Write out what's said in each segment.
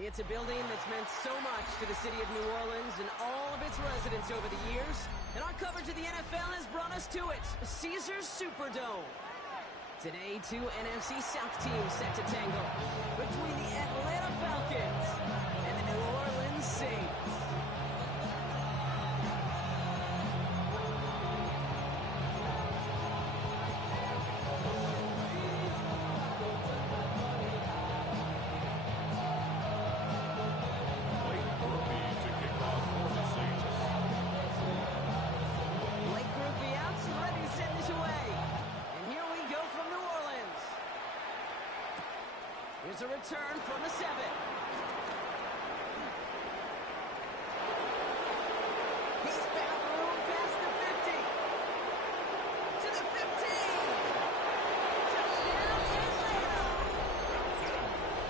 It's a building that's meant so much to the city of New Orleans and all of its residents over the years. And our coverage of the NFL has brought us to it, Caesars Superdome. Today, two NFC South teams set to tangle between the Atlanta Falcons and the New Orleans Saints. Here's a return from the 7. He's found room past the 50. To the 15. Touchdown, Atlanta.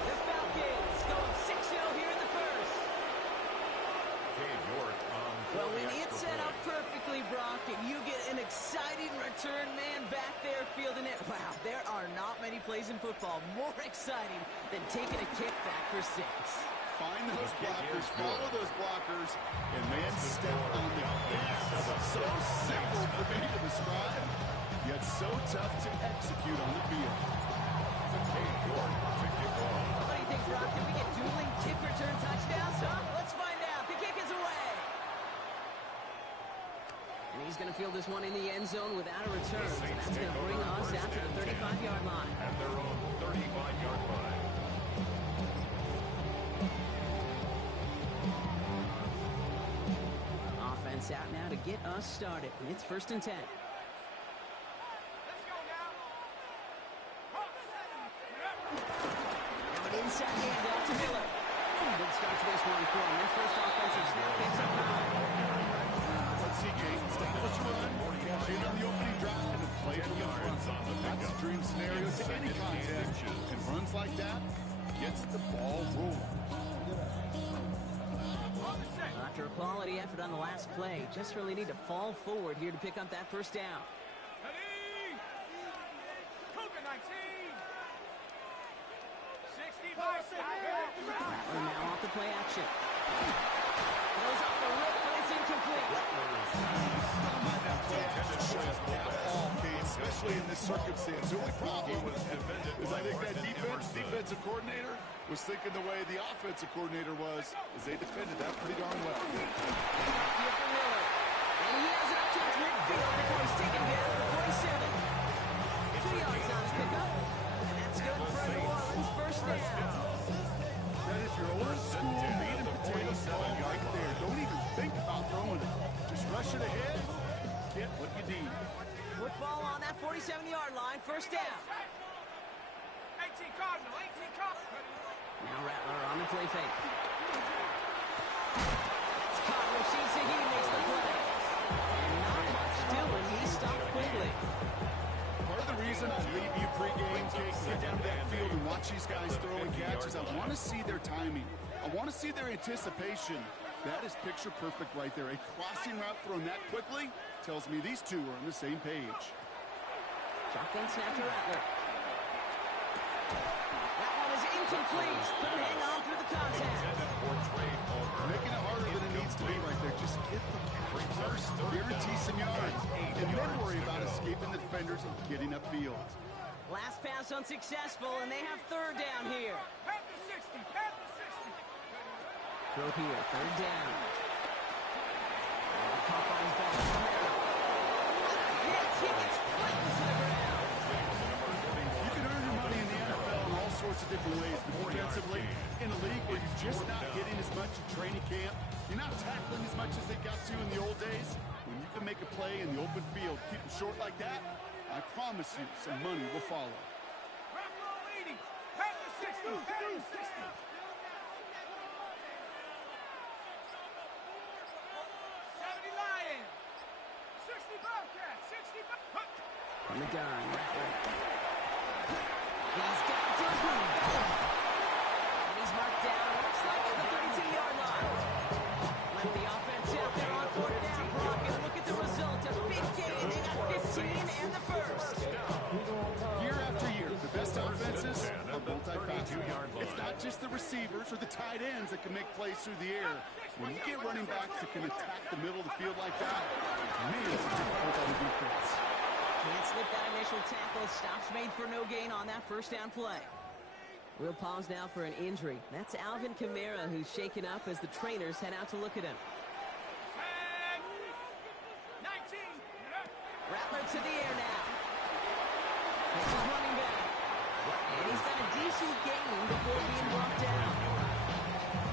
The Falcons go up 6-0 here in the first. Well, when it's set up perfectly, Brock, and you get an exciting return man back there fielding it, wow, there are not many plays in football more exciting than taking a kick back for 6. Find those blockers, follow those blockers, and man, step on the gas. So simple for me to describe, yet so tough to execute on the field. What do you think, Brock? Can we get dueling kick return touchdowns, huh? Let's find out. The kick is away. And he's going to field this one in the end zone without a return. So that's going to bring us out to the 35-yard line. At their own 35-yard line. Offense out now to get us started. It's 1st and 10. Let's go now. Now an inside handoff to Miller. Good start to this one for him. Their first offensive snap picks up high. Let's see Gates establish a run, cash in on the opening drive, and play from the front. That's a dream scenario to any contest, and runs like that gets the ball rolling. After a quality effort on the last play, just really need to fall forward here to pick up that first down. Ready? Cougar 19. 65. Rattler now off the play action. Goes off the rip, but it's incomplete. Especially in this circumstance. The only problem is I think that defensive coordinator was thinking the way the offensive coordinator was, as they defended that pretty darn well. Here for Miller. And he has it up towards midfield before he's taken down to the 47. 2 yards on his pickup. And that's good for a New Orleans first down. That is your old school meat and potatoes ball right there. Don't even think about throwing it. Just rush it ahead, get what you need. Football on that 47-yard line, first down. 18 Cardinal, 18 Cardinal. Now Rattler on the play fake. It's caught. Rashid Shaheed makes the play. And not much doing. He stopped quickly. Part of the reason I leave you pregame, Kate, get down to that field and watch these guys throw and catch is I want to see their timing. I want to see their anticipation. That is picture perfect right there. A crossing route thrown that quickly tells me these two are on the same page. Shotgun snap to Rattler. That one is incomplete. Couldn't hang on through the contact. Making it harder than it needs to be right there. Just get the catch first. Guarantee some yards. And then worry about escaping the defenders and getting upfield. Last pass unsuccessful, and they have third down here. Panther 60, Panther 60. Throw here, third down. Caught by his back. Hit, he gets flattened to the ground. You can earn your money in the NFL in all sorts of different ways, but defensively, in a league where you're just not getting as much in training camp, you're not tackling as much as they got to in the old days, when you can make a play in the open field, keep it short like that, I promise you some money will follow. Rock roll 80, Panther 60, Panther 60. 70 Lion, 60 Bobcat, 60 Bobcat. From the gun, Rattler. He's got to him. And he's marked down, looks like at the 32-yard line. Let the offense out there on fourth down, Brock, and look at the result. A big gain. They got 15 and the first. Year after year, the best offenses are multifaceted. It's not not just the receivers or the tight ends that can make plays through the air. When you get running backs that can attack the middle of the field like that, man, it's difficult on the defense. Can't slip that initial tackle. Stops made for no gain on that first down play. We'll pause now for an injury. That's Alvin Kamara, who's shaken up as the trainers head out to look at him. 19. Rattler to the air now. This is running back. And he's got a decent gain before being brought down.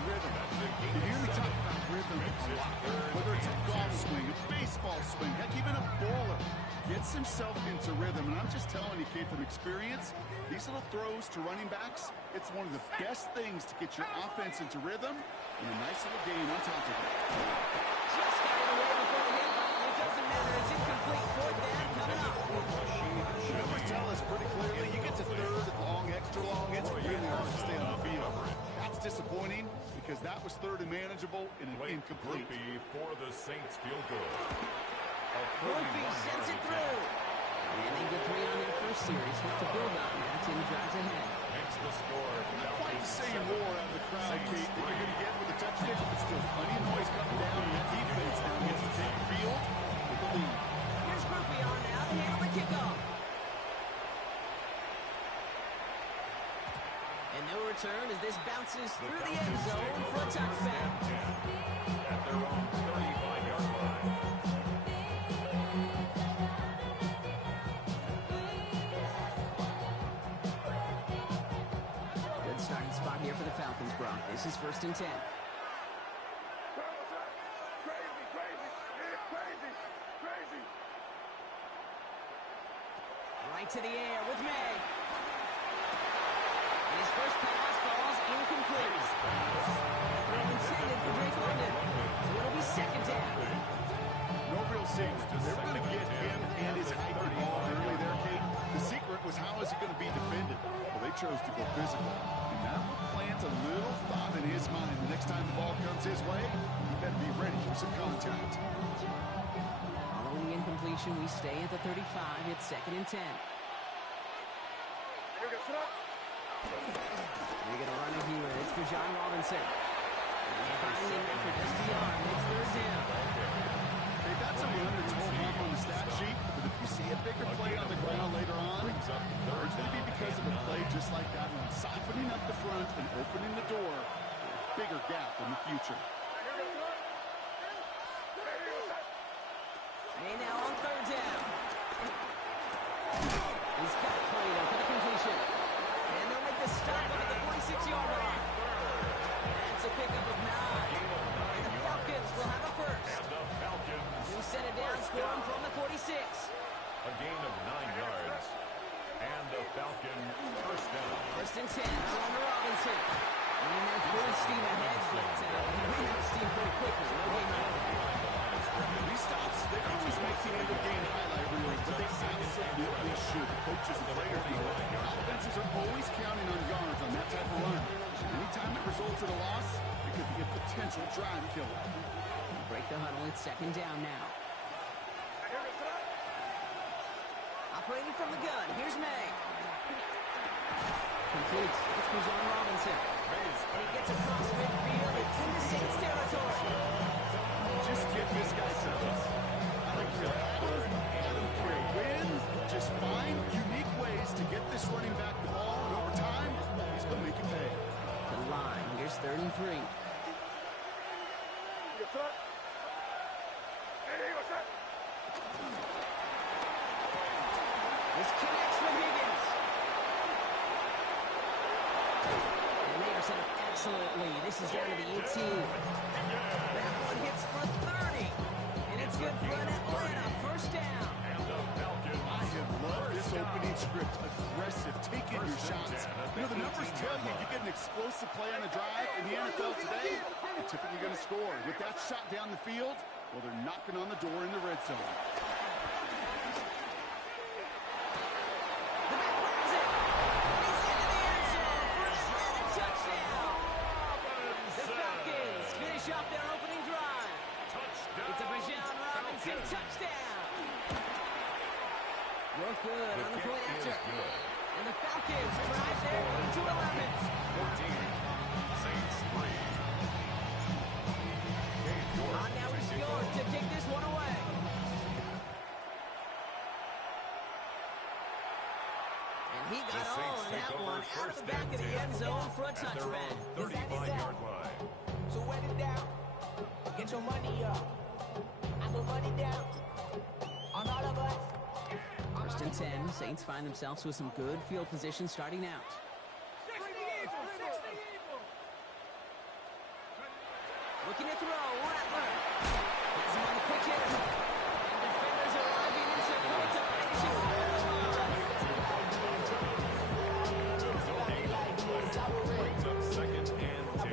Rhythm. You hear me talk about rhythm a lot. Whether it's a golf swing, a baseball swing, heck, even a bowler gets himself into rhythm. And I'm just telling you, kid, from experience, these little throws to running backs, it's one of the best things to get your offense into rhythm and a nice little gain on top of it. Just got it away before the hit button. It doesn't matter. It's incomplete. Fourth down coming up. The numbers tell us pretty clearly, you get to third and long, extra long, it's really hard to stay on the field. That's disappointing because that was third and manageable and an incomplete. For the Saints field goal. Groupie sends it through. And they get 3 on their first series. Hope to build on that in drives ahead. Makes the score. Not quite the same roar out of the crowd, Kate, that you're going to get with a touchdown, but still plenty of noise coming down, and that defense now gets to take the field with the lead. Here's Groupie on now to handle the kickoff. And no return as this bounces through the end zone for a touchback. At their own 35-yard line. Good starting spot here for the Falcons, Brock. This is 1st and 10. Right to the air with May. His first pass falls incomplete. Throw intended for Drake London. So it'll be 2nd down. No real secret. They were going to get him and his height involved early there, Kate. The secret was how is he going to be defended? Well, they chose to go physical. And that will plant a little thought in his mind. The next time the ball comes his way, he better be ready for some contact. Following the incompletion, we stay at the 35. It's 2nd and 10. They're going to run it here. It's for John Robinson. And they finally make it just beyond. It's 3rd down. Hey, that's a run that's home run on the stat sheet, but if you see a bigger play on the ground later on, it's going to be because of a play just like that one, softening up the front and opening the door for a bigger gap in the future. May now on 3rd down. He's got Plato for the completion. And they'll make the stop at the 46-yard line. That's a pickup of 9. And the Falcons will have a first. Who set it down, scoring from the 46. A gain of 9 yards. And the Falcon first down. 1st and 10. On to Robinson. And they're full steam ahead, but he ran out of steam pretty quickly. No gain on it. These stops, they don't always make the end of game highlight reels, but they absolutely should. Coaches and players know it. Offenses are always counting on yards on that type of run. Anytime it results in a loss, it could be a potential drive killer. Break the huddle. It's 2nd down now. Operating from the gun. Here's May. Completes. It's for John Robinson. And he gets across midfield. It's into Saints territory. Just give this guy seconds. I don't care how, I don't care when. Just find unique ways to get this running back the ball, and over time, he's going to make it pay. To the line. Here's 3rd and 3. This connects with Higgins. And they are set up excellently. This is down to the 18. That one hits for 30. And it's good for an Atlanta first down. I have loved this opening script. Aggressive, taking your shots. You know, the numbers tell you you get an explosive play on a drive in the NFL today, you're typically going to score. With that shot down the field, well, they're knocking on the door in the red zone. Off their opening drive. Touchdown. It's a John Robinson touchdown. Look good on the point after. And the Falcons drive their lead to 11. out of the back of the end zone for a touchback. 35-yard line. So wet it down. Get your money up. I put money down on all of us. First and 10. Saints find themselves with some good field position starting out. 60 Eagles, 60 Eagles. Looking to throw. Rattler. Gets him on the quick hitter. And defenders arriving into the point to finish it. Brings up second and 10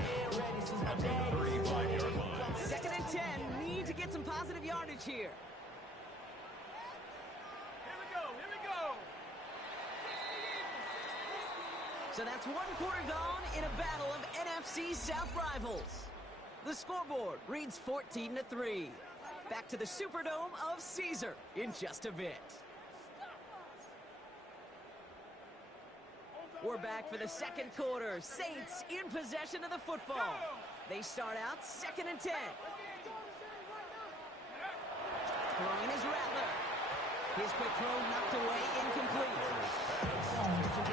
at the 35-yard line. Second and 10. Need to get some positive yardage here. Here we go, here we go. 60 Eagles, 60 Eagles. So that's one quarter gone in a battle of NFC South rivals. The scoreboard reads 14-3. Back to the Superdome of Caesar in just a bit. We're back for the second quarter. Saints in possession of the football. They start out second and 10. Throwing is Rattler. His quick throw knocked away, incomplete.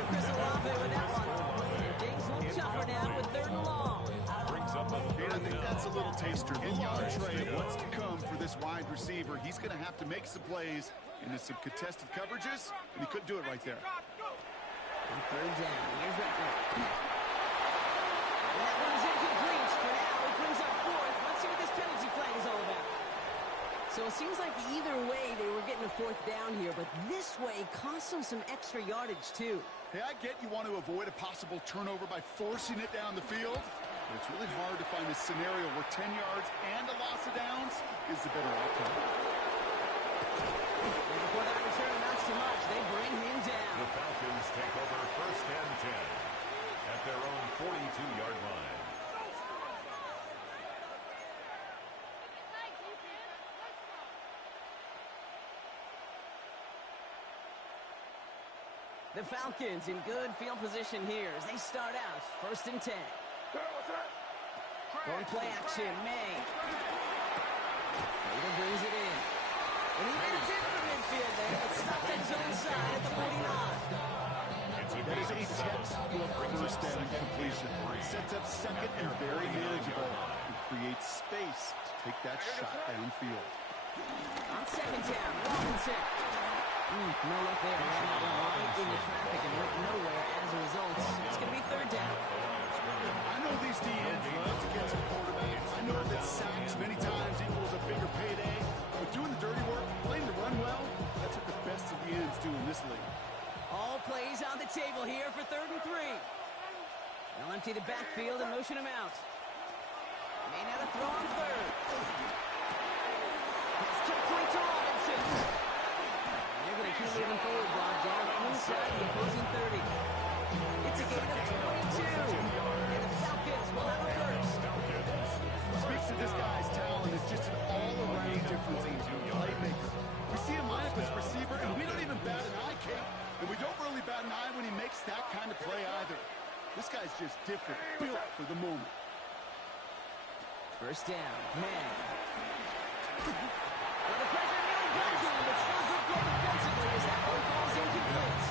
Chris Olave with that one. And things look tougher now with third and long. Brings up a And I third think down. that's a little taster, a little entree of what's to come for this wide receiver. He's going to have to make some plays into some contested coverages, and he couldn't do it right there. On third down, here's Rattler. And that one's incomplete. For now, it brings up fourth. Let's see what this penalty flag is all about. So it seems like either way they were getting a fourth down here, but this way cost them some extra yardage too. Hey, I get you want to avoid a possible turnover by forcing it down the field, but it's really hard to find a scenario where 10 yards and a loss of downs is the better outcome. And before that return amounts to much, they bring him down. The Falcons take over first and 10 at their own 42-yard line. The Falcons in good field position here as they start out first and 10. Going play action, May. Later brings it in. And he made a dip from midfield there, but stopped at his own side at the 49. That is a textbook first down completion. Sets up second and very manageable and creates space to take that shot downfield. On second down, Robinson. No luck there. Ran that one right into traffic and went nowhere as a result. It's going to be third down. I know these DNs love to get to the quarterback. I know that sacks many times equals a bigger payday. But doing the dirty work, playing the run well, that's what the best of the ends do in this league. All plays on the table here for third and 3. They'll empty the backfield and motion him out. May now to throw on third. Pass to point to Robinson. They're going to keep moving forward, brought down inside the opposing 30. It's a gain of 22. And the Falcons will have a first. Speaks to this guy's talent. It's just an all-around difference in playmaker. We see him line up as receiver, and we don't even bat an eye, Kate. And we don't really bat an eye when he makes that kind of play either. This guy's just different, built for the moment. First down, man. Well, the pressure nearly got to him, but still good play defensively as that one falls incomplete.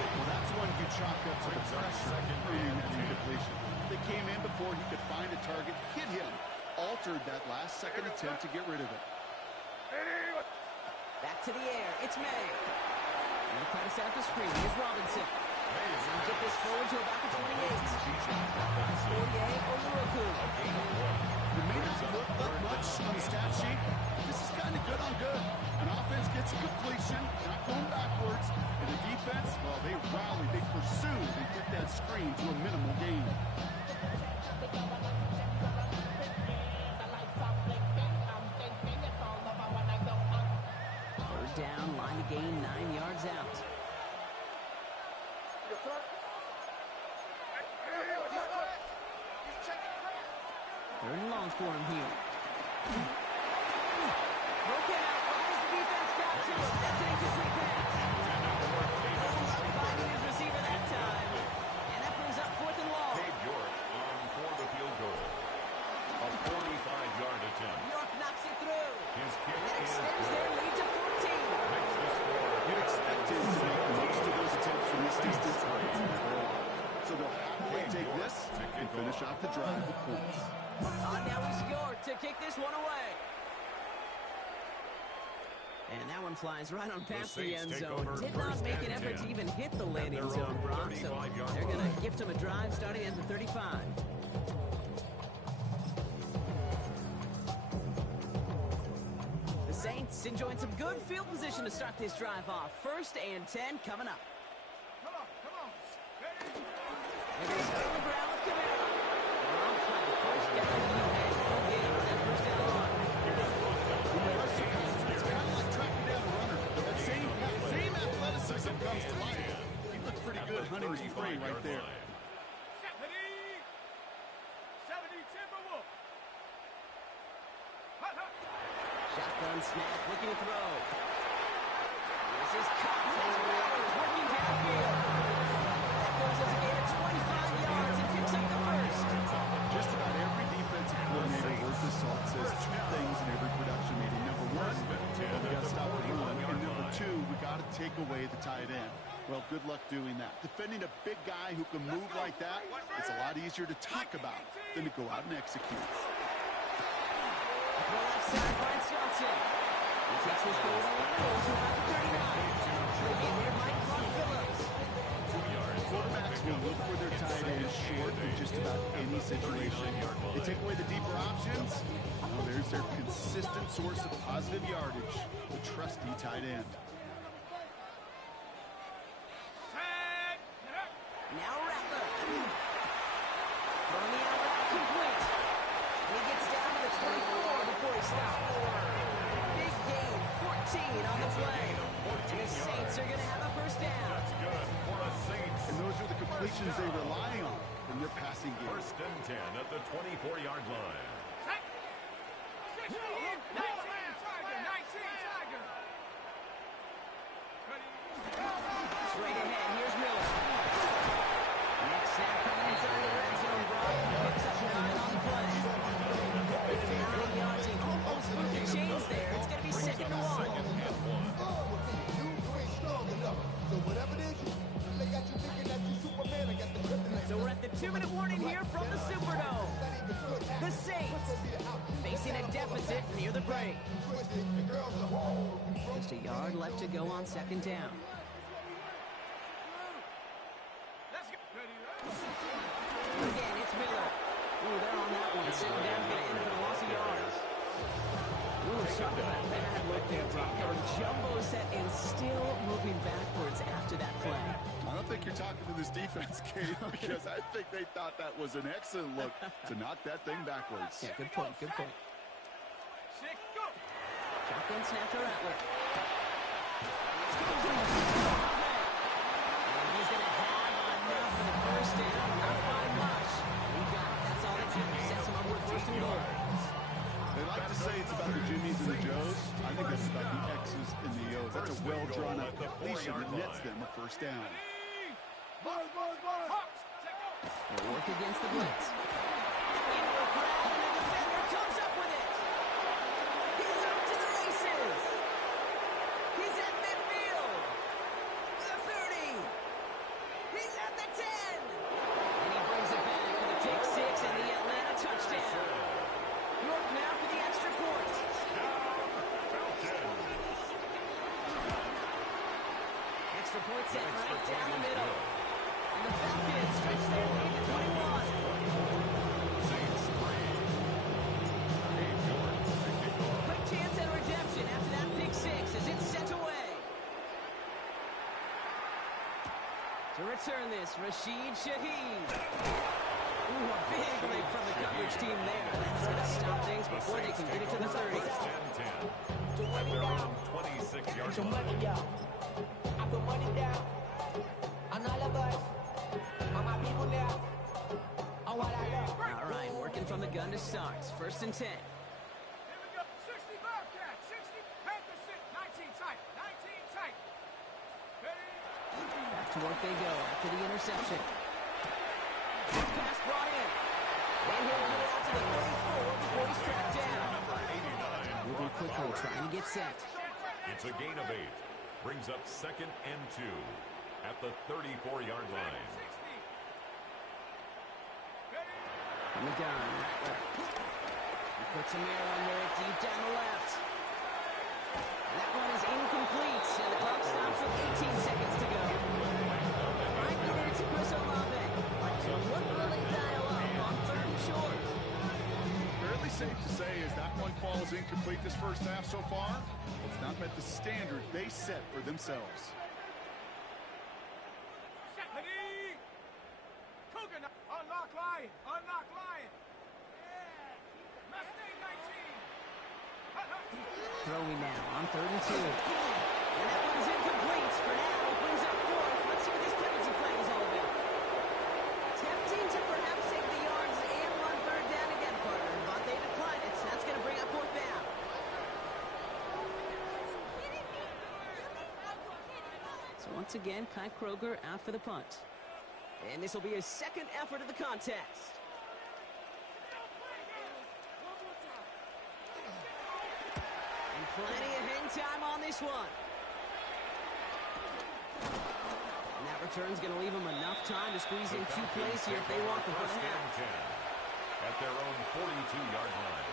Well, that's one you chalk up to the pressure earning that incompletion. They came in before he could find a target, hit him, altered that last-second attempt to get rid of it. Back to the air, it's May. And try to set up the screen. Here's Robinson. And get this forward to about the 28. 48 Oluoku. It may not look like much on the stat sheet, but this is kind of good on good. An offense gets a completion, not going backwards, and the defense, well, they rally, they pursue, they get that screen to a minimal gain. Third down, line to gain 9 yards out. Third and long for him here. Broken out, as the defense got to him. That's an incomplete pass. Finding his receiver that time. And that brings up fourth and long. Dave York on for the field goal. A 45-yard attempt. York knocks it through. His kick And that is extends good. their lead to 14. Makes the score You'd expect him to make most of those attempts from this distance, but it's never a lot. Happily take this and finish off the drive with points. Now we scored to kick this one away. And that one flies right on past the end zone. Did not make an effort to even hit the landing zone, Brock. So they're going to gift him a drive starting at the 35. The Saints enjoying some good field position to start this drive off. 1st and 10 coming up. Come on. Ready? And they start on the ground with Camara. Brock's got the first down and no gain on that first down line. It's kind of like tracking down a runner. That same athleticism comes to life. He looked pretty good hunting his prey right there. 70 Timberwolf. Shotgun snap, looking to throw. This is caught. Miller's working downfield. That goes as a gain of 25 yards and picks up the first. Just about every defensive coordinator worth his salt says two things in every production meeting. Number one, we got to stop the run. And number two, we got to take away the tight end. Well, good luck doing that. Defending a big guy who can move like that, it's a lot easier to talk about than to go out and execute. Throw left side, finds Johnson. He takes this forward on the goal to about the 39. Bring in here, Mike Phillips. Quarterbacks will look for their tight end short in just about any situation. They take away the deeper options. Well, there's their consistent source of positive yardage, the trusty tight end. Now Rattler. Throwing the out route complete. And he gets down to the 24 before he stops. Big gain, 14 on the play. And the Saints are going to have a first down. That's good for a Saints. And those are the completions they rely on in their passing game. 1st and 10 at the 24-yard line. 19 Tiger. Straight ahead, here's Miller. Next snap coming inside the red zone. Brock picks up 9 on the play. 9 yards, he almost moved the chains there. It's going to be 2nd and 1. So we're at the 2-minute warning here from the Superdome. The Saints facing a deficit near the break. Just a yard left to go on 2nd down. Again, it's Miller. Ooh, they're on that one. 2nd down's going to end up in a loss of yards. Ooh, talk about bad look there, Brock. Jumbo set and still moving backwards after that play. I don't think you're talking to this defense, Kate, because I think they thought that was an excellent look to knock that thing backwards. Yeah, good point, good point. Shotgun snap to Rattler. And he's going to have enough for the first down. Not by much. He got it. That's all that matters. Sets him up with 1st and goal. They like to say it's about the Jimmies and the Joes. I think it's about the X's and the O's. That's a well-drawn-up completion that nets them a first down. They'll work against the blitz. Into a crowd, and the defender comes up with it. He's off to the races. He's at midfield. The 30. He's at the 10. And he brings it back with a pick 6 and the Atlanta touchdown. York now for the extra point. Extra point set right down the middle. And the Falcons stretch their lead to 21. Quick chance at redemption after that pick 6 as it's sent away. To return this, Rashid Shaheed. Ooh, a big leap from the coverage team there. That's going to stop things before they can get it to the 30. 10-10. At their own 26-yard line. I put money down on all of us, on my people now, on what I love. All right, working from the gun to start. 1st and 10. Here we go. 60 Bobcats, 60 Panthers, 19 tight, 19 tight. Ready? Back to work they go after the interception. Pass brought in. And he'll get it out to the 34 before he's tracked down. Number 89. Moving quickly, trying to get set. It's a gain of 8. Brings up 2nd and 2 at the 34-yard line. From the gun, Rattler. He puts a mirror under it deep down the left. And that one is incomplete, and the clock stops with 18 seconds to go. Right there to Chris Olave. So what will they dial up on 3rd and short? Fairly safe to say as that one falls incomplete this first half so far, it's not met the standard they set for themselves. Unlock line! Unlock line! Mustang 19! Throwing now on 3rd and 2. And that one's incomplete. For now, it brings up 4th. Let's see what this penalty play is all about. Tempting to perhaps take the yards and run 3rd down again, partner. But they decline it. So that's going to bring up 4th down. So once again, Kai Kroger out for the punt. And this will be his 2nd effort of the contest. And plenty of hang time on this one. And that return's going to leave them enough time to squeeze in 2 plays here if they want before the half. At their own 42-yard line.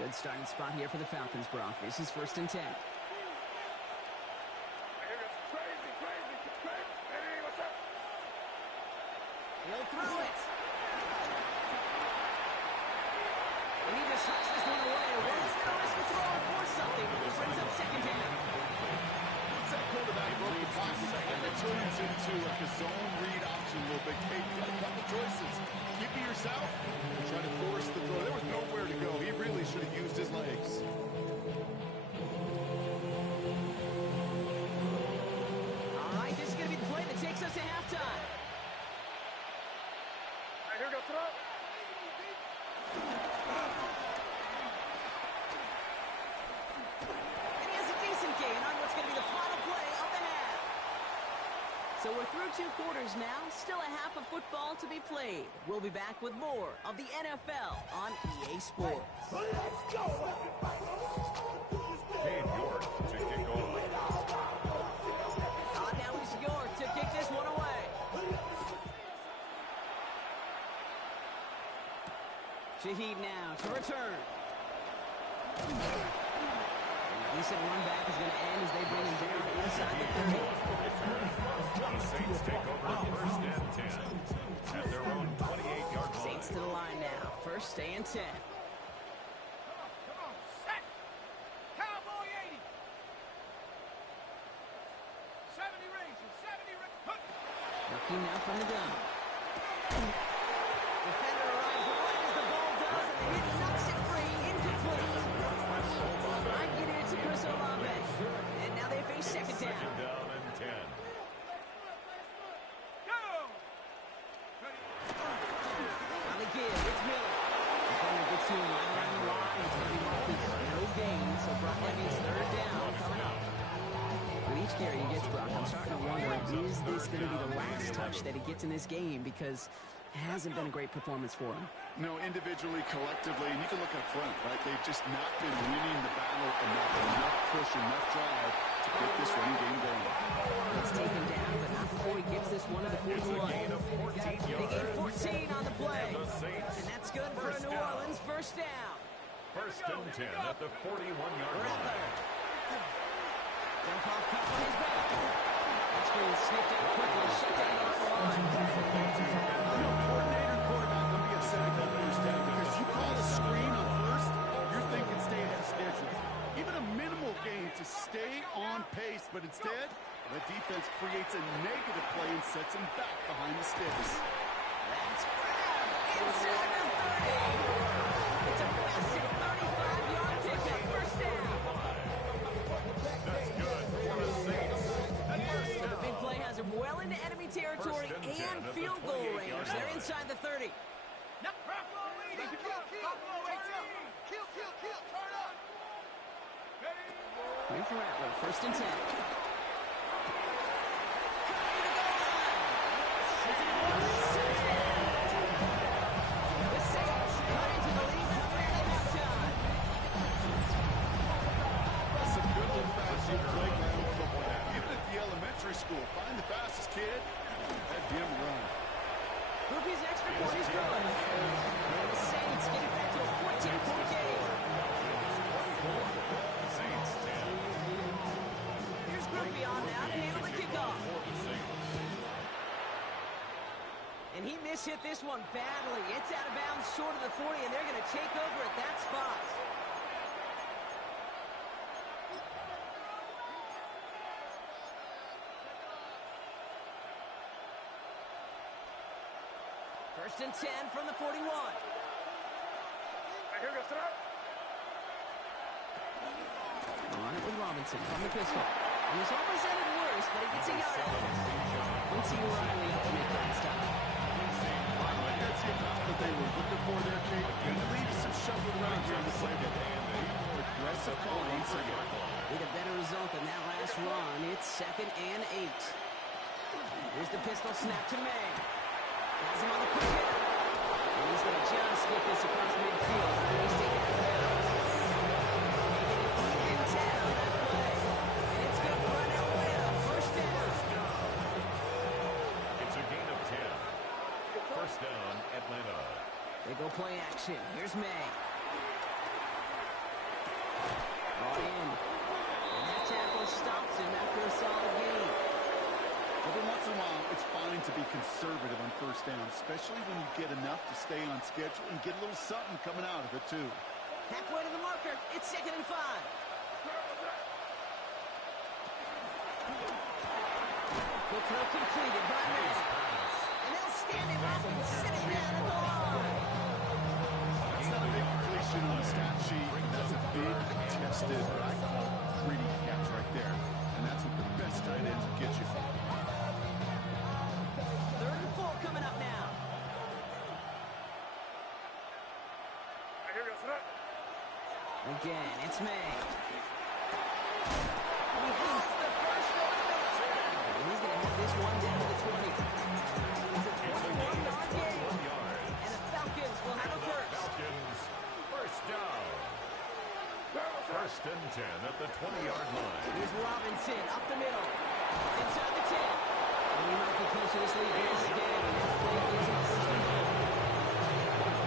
Good starting spot here for the Falcons, Brock. This is 1st and 10. He'll throw it. And he just hucks this one away. Wasn't going to risk a throw or force something. He brings up 2nd down. Once that quarterback broke the pocket, that turns into like a zone read option a little bit. Kate, you got a couple choices. Keep it yourself or try to force the throw. There was nowhere to go. He really should have used his legs. All right, this is going to be the play that takes us to halftime. Here we go, throw. And he has a decent gain on what's going to be the final play of the half. So we're through 2 quarters now. Still a half of football to be played. We'll be back with more of the NFL on EA Sports. Let's go! Cade York to kick off. Now it's York to kick this one away. Shaheed now to return. A decent run back is going to end as they bring him down inside the 30. The Saints take over 1st and 10. At their own 28-yard line. Saints to the line now. 1st and 10. Come on, set! Cowboy 80! 70 ranges, 70 ranges. Looking now from the gun. Defender arrives right as the ball does, and the hit knocks it free. Incomplete. Might get it to Chris Olave. And now they face 2nd down. 2nd down and 10. Go! On the give, it's Miller. Defender gets to him right around the line. It's going to be marked as no gain, so Brock, that means 3rd down coming up. With each carry he gets, Brock, I'm starting to wonder, is this going to be the last touch that he gets in this game? Because it hasn't been a great performance for him. No, individually, collectively, and you can look up front, right? They've just not been winning the battle enough push, enough drive to get this running game going. It's taken down, but not before he gives this one to the 41. It's a gain of 14 They yards. gain 14 on the play. And the Saints, And that's good for a New Orleans 1st down. 1st and 10 at the 41-yard Rattler. line. Jump off cup on his back. That's been sniffed out quickly. Shut down off the line. Coordinator, quarterback will be upset at that first down because you call a screen on 1st, you're thinking stay ahead of schedule. Even a minimal gain to stay on pace, but instead, the defense creates a negative play and sets him back behind the sticks. That's grabbed inside the 30. It's a massive 35-yard pickup. 1st down. That's good for the Saints. So the big play has him well into enemy territory and field goal range. They're inside the 30. Now, Buffalo 80! Buffalo 18! Kill, turn up! Ready? Wait for Rattler. 1st and 10. The Saints cut into the lead coming into halftime. That's some good old-fashioned playground football. Even at the elementary school. Find the fastest kid, let him run. Groupie's extra point is good. And the Saints get it back to a 14-point game. Saints 10. Here's Groupie on now to handle the kickoff. And he mishit this one badly. It's out of bounds short of the 40, and they're going to take over at that spot. First and 10 from the 41. Here goes it up. On it with Robinson from the pistol. And he's almost ended worse, but he gets a yard out of it. Let's see Riley up to make that stop. I think that's the amount that they were looking for there, Kate. And the lead is some shuffling around here in the playbook. More aggressive call on second. With a better result than that last run, it's 2nd and 8. Here's the pistol snap to May. Has him on the quick hit. And he's going to just get this across midfield. He's taken out of bounds. Making it 3-10 on that play. And it's good for an Atlanta first down. It's a gain of 10. First down, Atlanta. They go play action. Here's May. Brought in. And that tackle stops him after a solid gain. Every once in a while, it's fine to be conservative on first down, especially when you get enough to stay on schedule and get a little something coming out of it, too. Halfway to the marker. It's 2nd and 5. Good throw completed by May. And they'll stand him up and sit him down at the line. That's not a big completion on the stat sheet. That's a big contested, what I call gritty catch right there. And that's what the best tight ends will get you. 3rd and 4 coming up now. Here goes it up. Again, it's May. He hits the first one. And he's going to have this one down to the 20. It's a 21-yard game. And the Falcons will have a first. Falcons, first down. First and 10 at the 20-yard line. Here's Robinson up the middle. It's inside the 10. And he might be close to this lead once again. And that play goes on first and goal.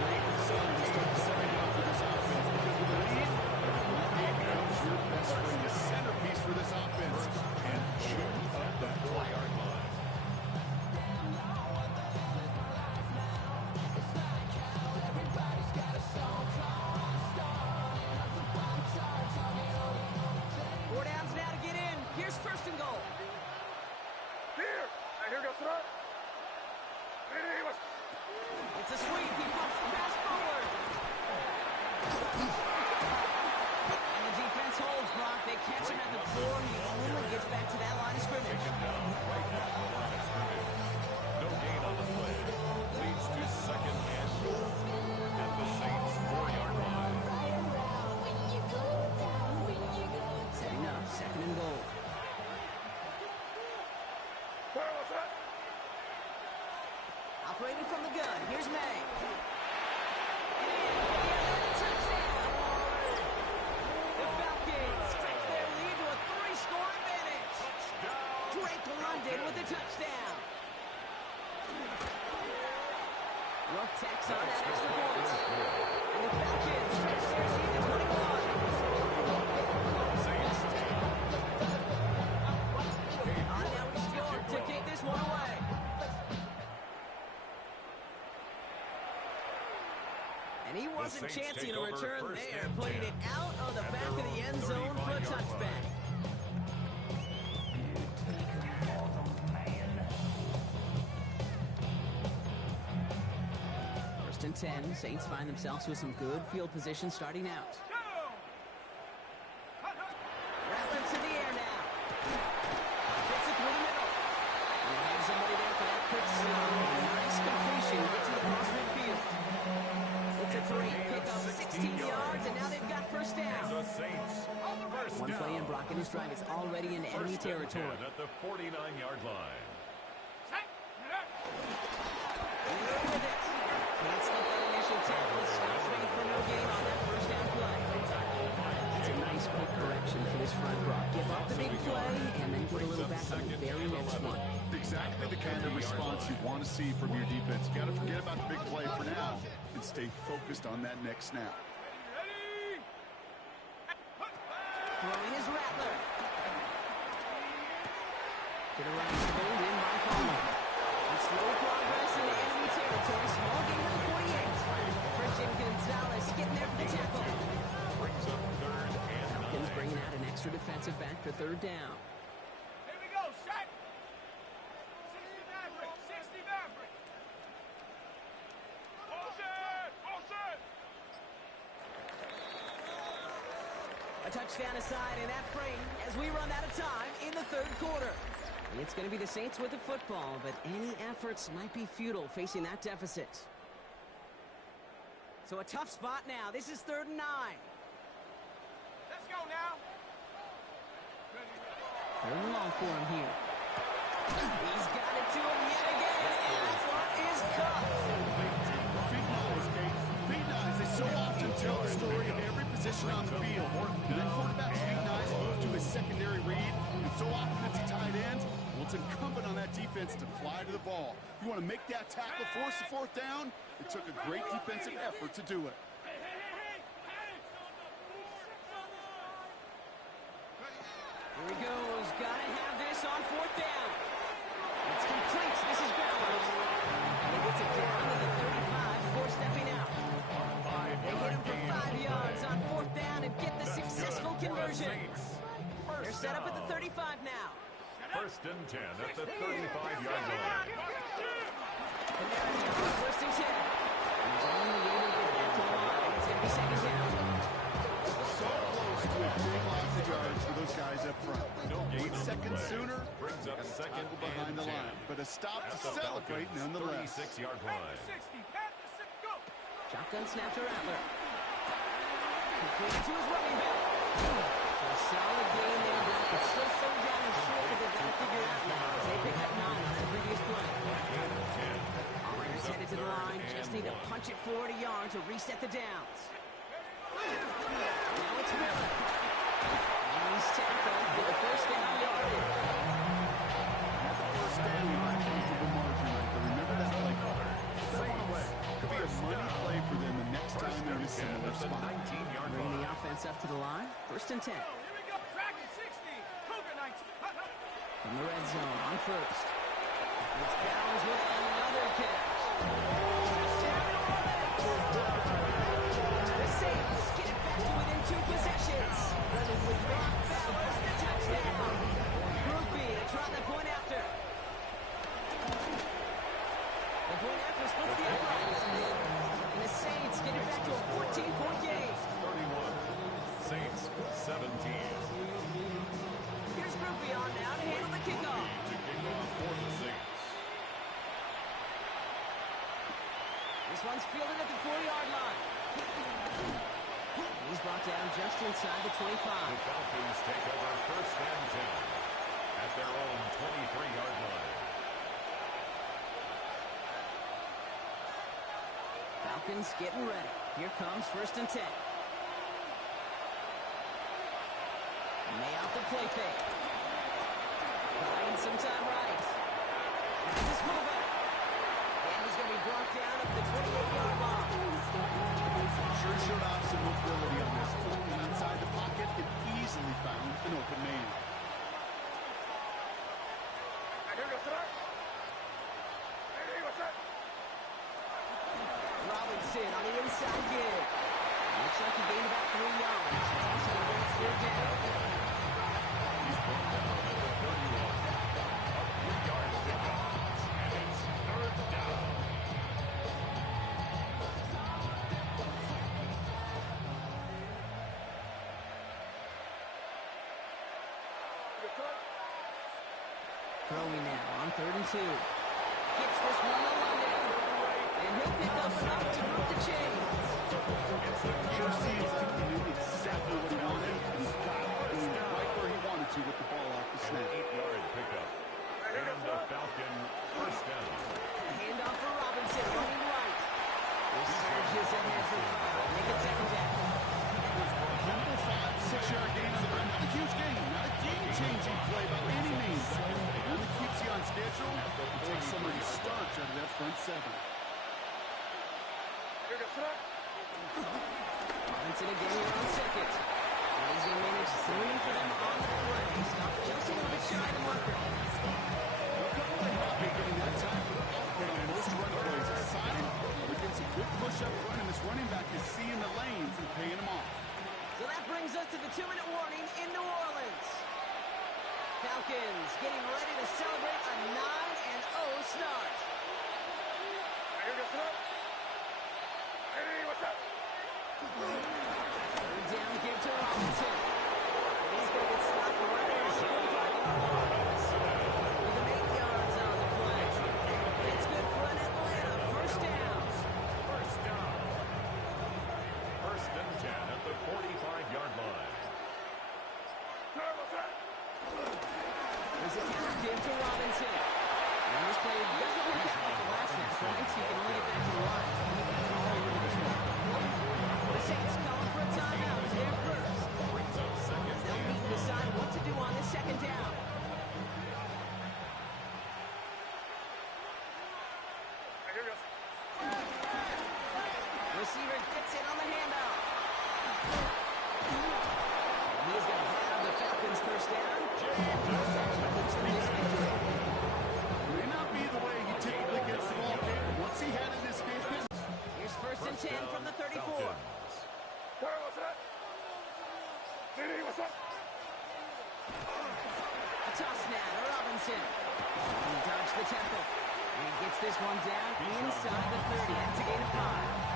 Great sign to start the second half for this offense because with the lead, it becomes your best friend, the centerpiece for this offense. And chew up that clock. Yard line. Four downs now to get in. Here's first and goal. Here goes it up. It's a sweep. He pumps the pass forward. And the defense holds, Brock. They catch him at the 4. He only gets back to that line of scrimmage. Taken down right at the line of scrimmage. No gain on the play. Leads to second and goal at the Saints 4-yard line. Setting up, 2nd and goal. Operating from the gun. Here's May. And in for the Atlanta touchdown. The Falcons stretch their lead to a 3-score advantage. Drake London with the touchdown. Rook tacks on that extra point. And the Falcons stretch their lead to 21. Saints 10. On now he's York to kick this one away. And he wasn't Saints chancing take a over return first there, and putting 10 it out of the at back of their the end zone for a 35-yard touchback. line. First and 10, Saints find themselves with some good field position starting out. Rattler to the air now. Gets it through the middle. And they have somebody there for that quick slide. Nice completion. Gets it across midfield. It's a great pickup, 16 yards, and now they've got first down. The Saints first One play in down. Brock and his drive is already in enemy First and 10 territory. at the 49-yard line. Miller with it. Can't slip that initial tackle. Stops made for no gain on that first down play. It's a nice quick correction for this front, Brock. Give up the big play and then get a little back on the very next one. Exactly the kind of response you want to see from your defense. You got to forget about the big play for now and stay focused on that next snap. Throwing is Rattler. To the right, pulled in by Palmer. And slow progress into enemy territory. Small gain to the 48. Christian Gonzalez getting there for the tackle. Brings up third and Falcons 9. bringing out an extra defensive back for third down. Here we go, set. 60 Maverick, 60 Maverick. All set, all set. A touchdown aside in that frame as we run out of time in the third quarter. It's going to be the Saints with the football, but any efforts might be futile facing that deficit. So a tough spot now. This is 3rd and 9. Let's go now. 3rd and long for him here. He's got it to him yet again, and that one is caught. Feet knives, Kate. Feet knives. They so often tell the story of every position on the field. That quarterback's feet knives move to his secondary read, and so often it's a tight end. Well, it's incumbent on that defense to fly to the ball. You want to make that tackle, force the 4th down? It took a great defensive effort to do it. Here he goes. Got to have this on 4th down. It's complete. This is Bowers. And he gets it down to the 35 before stepping out. They hit him for 5 yards on 4th down and get the successful conversion. They're set up at the 35 now. 1st and 10 at the 35-yard line. And there he is, 1st and 10. He's only able to get back to the line. It's going to be 2nd down. So close to a big loss of yards for those guys up front. No gain 1 on the second play. sooner, Brings up got a 2nd tackle behind and the 10. line. But a stop At to the celebrate Falcons' nonetheless. 36-yard Panther line. 60, Panther 6, go. Shotgun snap to Rattler. Completed to his running back. So a solid gain there, Black, but still 3rd down and short that they've got to figure out now as they pick up 9 on that previous play. Offense headed to the line, just need to punch it forward a yard to reset the downs. Now it's Miller. And he's tackled for the 1st down yardage. First down by a comfortable margin right there. Remember that play call. That one away. Could be a money play for them the next time they're in a similar spot. 19-yard Bringing the line. offense up to the line. 1st and 10. Here we go, Dragon 60, Cougar 19. From the red zone on 1st. It's Bowers with another catch. The Saints get it back to within 2 possessions. With Brock Bowers, the touchdown. Groupie to trot the point after. The point after splits the uprights. And the Saints get it back to a 14-point game. 31. Saints 17. Here's Groupie on now to handle the kickoff. To kick off for the Saints. This one's fielded at the 4-yard line. He's brought down just inside the 25. The Falcons take over 1st and 10 at their own 23-yard line. Falcons getting ready. Here comes 1st and 10. May out the play fake. Buying some time right. Finds his fullback. And he's going to be brought down up the 28-yard line. Sure showed off some mobility on this play. Inside the pocket, it easily found an open man. Here we go, sir. Hey, what's up? Robinson on the inside gig. Looks like he gained about 3 yards. It's also going to be 3rd down. He's brought down at the 31. A 3-yard pickup. And it's 3rd down. Throwing now on 3rd and 2. Gets this one to London. And he'll pick up enough to move the chains. Sure seems like he knew exactly what he wanted. He got it right where he wanted to with the ball off the An snap. 8-yard pickup. And the Falcon 1st down. Handoff for Robinson, running right. He surges ahead for 5. Make it 2nd down. Number 5, 6-yard gain on the run. Not a huge gain, not a game-changing play by any means. It only keeps you on Robinson again here on second. And he's going to manage 3 for them on the play. Stop just a little bit shy of the marker. Getting that tackle output on most run plays. A sign we're getting some good push up front, and this running back is seeing the lanes and paying them off. So that brings us to the 2-minute warning in New Orleans. Falcons getting ready to celebrate a 9-0 start. Third down, give to Robinson. And he's going to get stopped right around the 45-yard line. With an 8 yards on the play. It's good for an Atlanta first down. First down. First and 10 at the 45-yard line. There's a counter give to Robinson. And this play doesn't work out like the last snap, right? So you can only get back to the line. I think that's all over this one. The Saints calling for a timeout. They're first. Brings up second They'll and need to decide what to do on this second down. Receiver gets it on the handoff. He's going to have the Falcons first down. May not be the way he typically gets the ball here. Once he had in this game. Here's first and 10 from the 34. A toss now to Robinson. He dodged the tackle. And he gets this one down inside the 30. That's a gain of 5.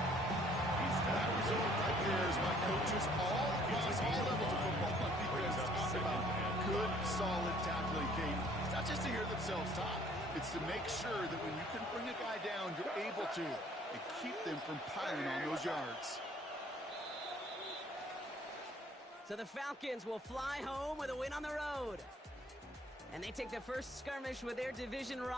That result right there is why coaches all across all levels of football on defense talk about good, solid tackling, Kate. It's not just to hear themselves talk. It's to make sure that when you can bring a guy down, you're able to, and keep them from piling on those yards. So the Falcons will fly home with a win on the road. And they take the first skirmish with their division rival.